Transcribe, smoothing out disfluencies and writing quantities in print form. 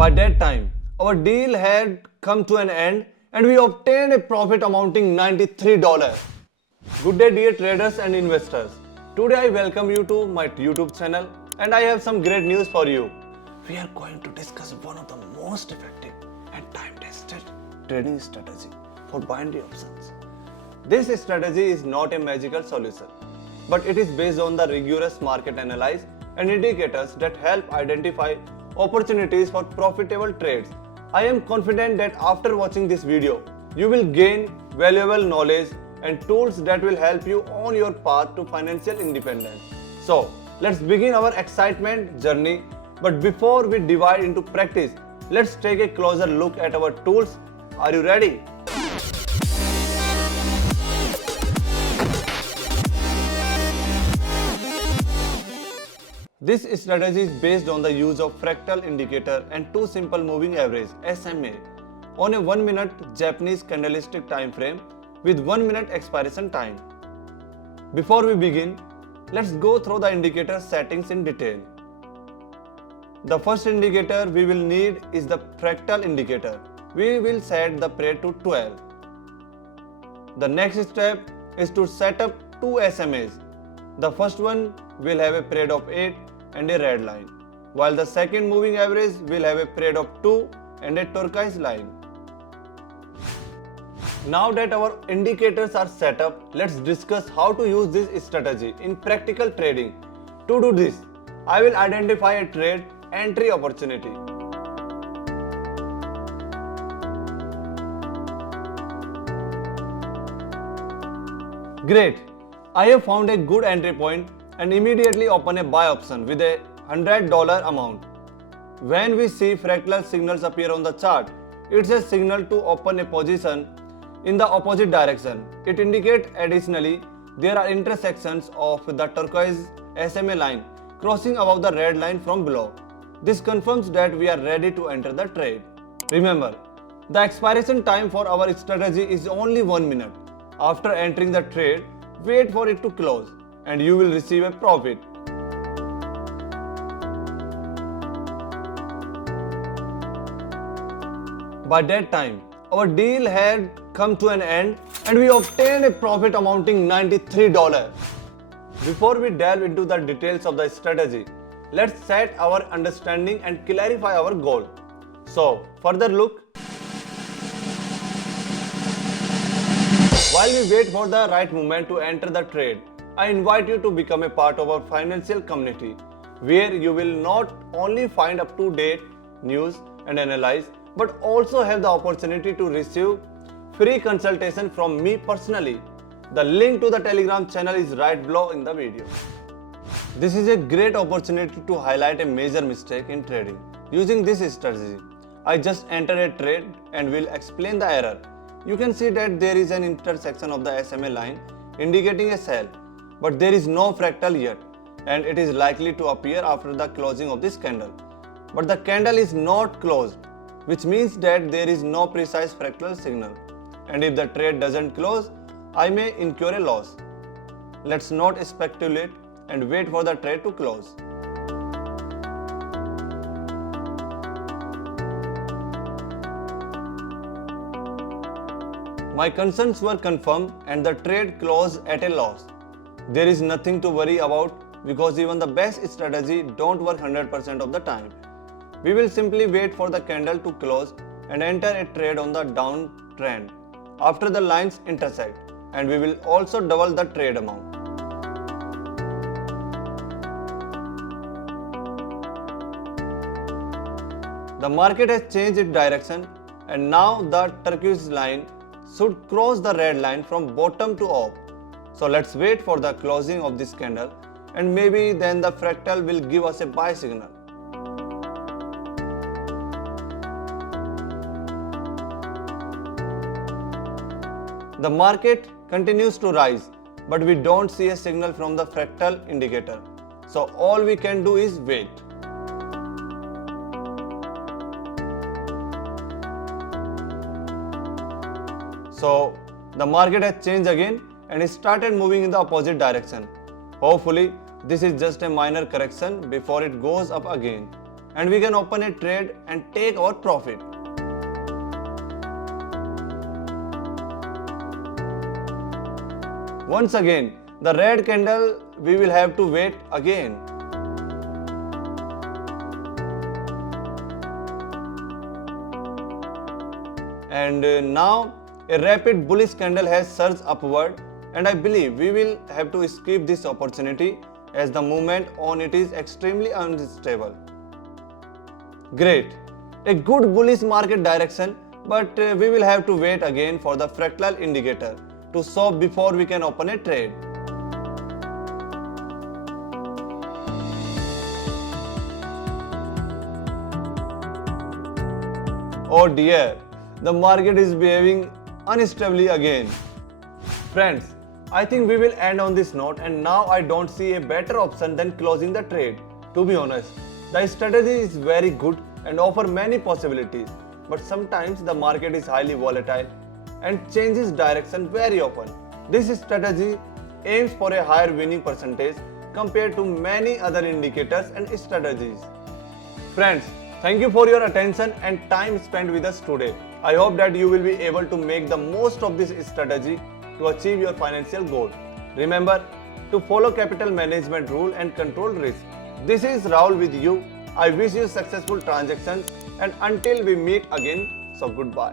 By that time, our deal had come to an end and we obtained a profit amounting $93. Good day dear traders and investors. Today I welcome you to my YouTube channel and I have some great news for you. We are going to discuss one of the most effective and time-tested trading strategy for binary options. This strategy is not a magical solution, but it is based on the rigorous market analysis and indicators that help identify opportunities for profitable trades. I am confident that after watching this video, you will gain valuable knowledge and tools that will help you on your path to financial independence. So, let's begin our excitement journey. But before we dive into practice, let's take a closer look at our tools. Are you ready? This strategy is based on the use of fractal indicator and two simple moving average SMA on a 1 minute Japanese candlestick time frame with 1 minute expiration time. Before we begin, let's go through the indicator settings in detail. The first indicator we will need is the fractal indicator. We will set the pair to 12. The next step is to set up two SMAs. The first one will have a period of 8 and a red line, while the second moving average will have a period of 2 and a turquoise line. Now that our indicators are set up, let's discuss how to use this strategy in practical trading. To do this, I will identify a trade entry opportunity. Great! I have found a good entry point and immediately open a buy option with a $100 amount. When we see fractal signals appear on the chart, it's a signal to open a position in the opposite direction. It indicates additionally there are intersections of the turquoise SMA line crossing above the red line from below. This confirms that we are ready to enter the trade. Remember, the expiration time for our strategy is only 1 minute. After entering the trade, wait for it to close and you will receive a profit. By that time, our deal had come to an end and we obtained a profit amounting $93. Before we delve into the details of the strategy, let's set our understanding and clarify our goal. So, further look. While we wait for the right moment to enter the trade, I invite you to become a part of our financial community, where you will not only find up-to-date news and analyze, but also have the opportunity to receive free consultation from me personally. The link to the Telegram channel is right below in the video. This is a great opportunity to highlight a major mistake in trading. Using this strategy, I just entered a trade and will explain the error. You can see that there is an intersection of the SMA line indicating a sell, but there is no fractal yet and it is likely to appear after the closing of this candle. But the candle is not closed, which means that there is no precise fractal signal, and if the trade doesn't close, I may incur a loss. Let's not speculate and wait for the trade to close. My concerns were confirmed and the trade closed at a loss. There is nothing to worry about because even the best strategy don't work 100% of the time. We will simply wait for the candle to close and enter a trade on the downtrend after the lines intersect, and we will also double the trade amount. The market has changed its direction and now the turquoise line should cross the red line from bottom to up. So let's wait for the closing of this candle and maybe then the fractal will give us a buy signal. The market continues to rise, but we don't see a signal from the fractal indicator. So all we can do is wait. So the market has changed again and it started moving in the opposite direction. Hopefully this is just a minor correction before it goes up again. and we can open a trade and take our profit. Once again, the red candle, we will have to wait again. And now a rapid bullish candle has surged upward, and I believe we will have to skip this opportunity as the movement on it is extremely unstable. Great, a good bullish market direction, but we will have to wait again for the fractal indicator to show before we can open a trade. Oh dear, the market is behaving unstably again. Friends, I think we will end on this note, and now I don't see a better option than closing the trade. To be honest, the strategy is very good and offer many possibilities, but sometimes the market is highly volatile and changes direction very often. This strategy aims for a higher winning percentage compared to many other indicators and strategies. Friends, thank you for your attention and time spent with us today. I hope that you will be able to make the most of this strategy to achieve your financial goal. Remember to follow capital management rule and control risk. This is Rahul with you. I wish you successful transactions, and until we meet again, so goodbye.